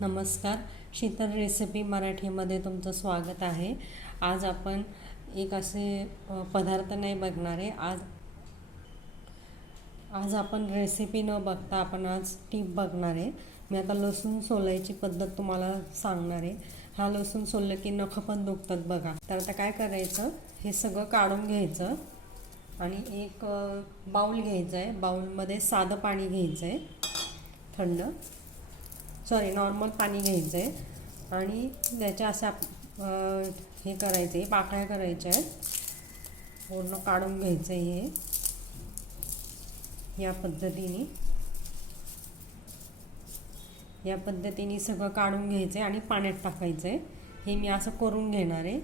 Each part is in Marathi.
नमस्कार. शीतल रेसिपी मराठीमध्ये तुमचं स्वागत आहे. आज आपण एक असे पदार्थ नाही बघणार आहे. आज आज आपण रेसिपी न बघता आपण आज टीप बघणार आहे. मी आता लसूण सोलायची पद्धत तुम्हाला सांगणार आहे. हा लसूण सोललं की नखं पण दुखतात बघा. तर आता काय करायचं? हे सगळं काढून घ्यायचं आणि एक बाऊल घ्यायचं आहे बाऊलमध्ये साधं पाणी घ्यायचं आहे थंड. सॉरी नॉर्मल पाणी घ्यायचं आहे आणि त्याच्या अशा हे करायचं आहे पाकळ्या करायच्या आहेत. पूर्ण काढून घ्यायचं आहे हे. या पद्धतीने. या पद्धतीने सगळं काढून घ्यायचं आहे आणि पाण्यात टाकायचं आहे हे मी असं करून घेणार आहे.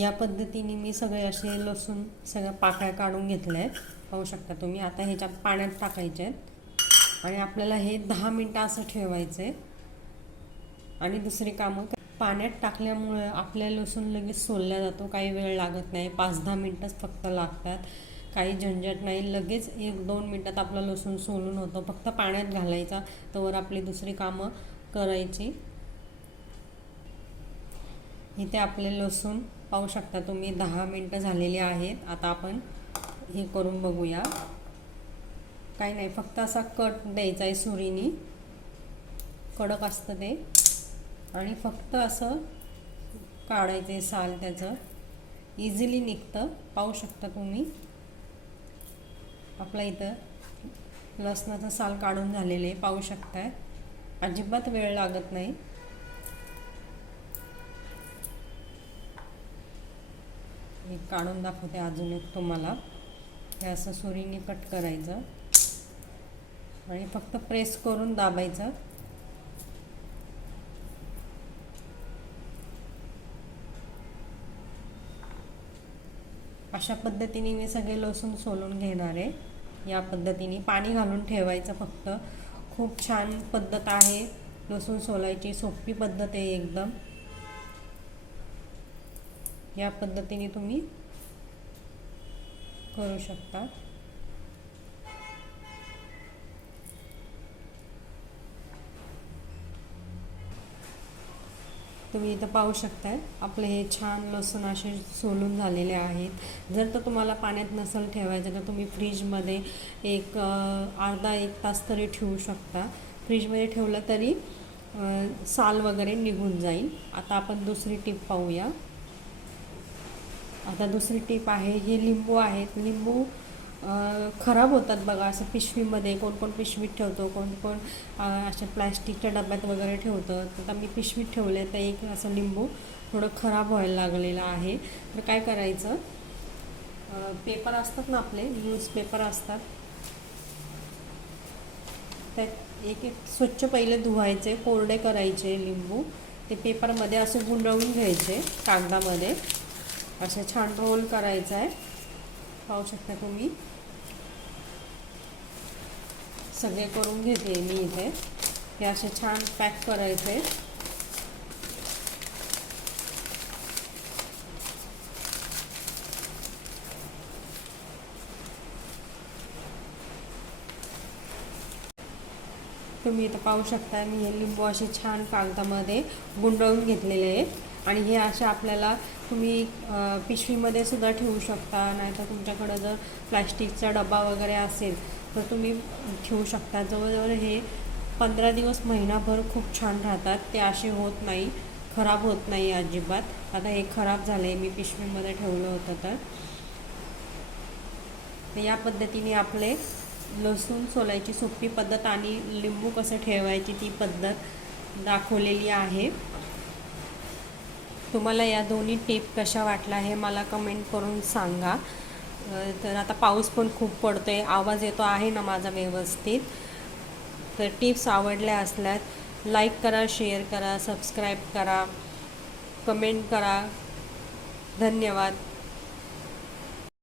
या पद्धतीने मी सगळे असे लसूण सगळ्या पाकळ्या काढून घेतल्या आहेत. पाहू शकता तुम्ही आता ह्याच्यात पाण्यात टाकायचे आहेत. आणि आपल्याला हे दहा मिनटं असं ठेवायचं आहे आणि दुसरी कामं पाण्यात टाकल्यामुळं आपल्या लसूण लगेच सोलल्या जातो. काही वेळ लागत नाही. पाच दहा मिनटंच फक्त लागतात. काही झंझट नाही. लगेच एक दोन मिनटात आपलं लसूण सोलून होतं. फक्त पाण्यात घालायचा. तोवर आपली दुसरी कामं करायची. इथे आपले लसूण पाहू शकता तुम्ही. दहा मिनटं झालेली आहेत. आता आपण हे करून बघूया. काही नाही. फक्त असा कट द्यायचा आहे सुरीने. कडक असतं ते. आणि फक्त असं काढायचं आहे साल त्याचं. इझिली निघतं. पाहू शकता तुम्ही. आपल्या इथं लसणाचं साल काढून झालेलं आहे. पाहू शकताय. अजिबात वेळ लागत नाही. मी काढून दाखवते अजून एक तुम्हाला. हे असं सुरीने कट करायचं. आणि फक्त प्रेस करून दाबायचं. अशा पद्धतीने मी सगळे लसूण सोलून घेणार आहे. या पद्धतीने पाणी घालून ठेवायचं फक्त. खूप छान पद्धत आहे. लसूण सोलायची सोपी पद्धत आहे एकदम. या पद्धतीने तुम्ही करू शकता. तुम्ही इथं पाहू शकताय. आपले हे छान लसूण असे सोलून झालेले आहेत. जर तर तुम्हाला पाण्यात नसेल ठेवायचं तर तुम्ही फ्रीजमध्ये एक अर्धा एक तास तरी ठेवू शकता. फ्रीजमध्ये ठेवलं तरी साल वगैरे निघून जाईल. आता आपण दुसरी टीप पाहूया. आता दुसरी टीप आहे हे लिंबू आहेत. लिंबू खराब होतात बघा असं पिशवीमध्ये कोण कोण पिशवीत ठेवतो कोण कोण अशा प्लॅस्टिकच्या डब्यात वगैरे ठेवतं. तर आता मी पिशवीत ठेवले तर एक असं लिंबू थोडं खराब व्हायला लागलेलं आहे. तर काय करायचं? पेपर असतात ना आपले न्यूजपेपर असतात. त्यात एक एक स्वच्छ पहिले धुवायचे कोरडे करायचे लिंबू. ते पेपरमध्ये असे गुंडळून घ्यायचे कागदामध्ये. असे छान रोल करायचा आहे. पाहू शकता तुम्ही. सगळे करून घेते मी इथे. हे असे छान पॅक करायचे. तुम्ही इथं पाहू शकता मी हे लिंबू असे छान कागदामध्ये गुंडळून घेतलेले आहे आणि हे असे आपल्याला तुम्ही पिशवीमध्ये सुद्धा ठेवू शकता नाहीतर तुमच्याकडं जर प्लॅस्टिकचा डबा वगैरे असेल तर तुम्ही ठेवू शकता. जवळजवळ हे पंधरा दिवस महिनाभर खूप छान राहतात. ते असे होत नाही खराब होत नाही अजिबात. आता हे खराब झालं आहे मी पिशवीमध्ये ठेवलं होतं तर. तर या पद्धतीने आपले लसूण सोलायची सोपी पद्धत आणि लिंबू कसं ठेवायची ती पद्धत दाखवलेली आहे. तुम्हाला या दोन्ही टिप कशा वाटल्या हे मला कमेंट करून सांगा. तर आता पाऊस पण खूप पडतो आहे आवाज येतो आहे ना माझा व्यवस्थित. तर टिप्स आवडल्या असल्यात लाईक करा शेअर करा सबस्क्राईब करा कमेंट करा. धन्यवाद.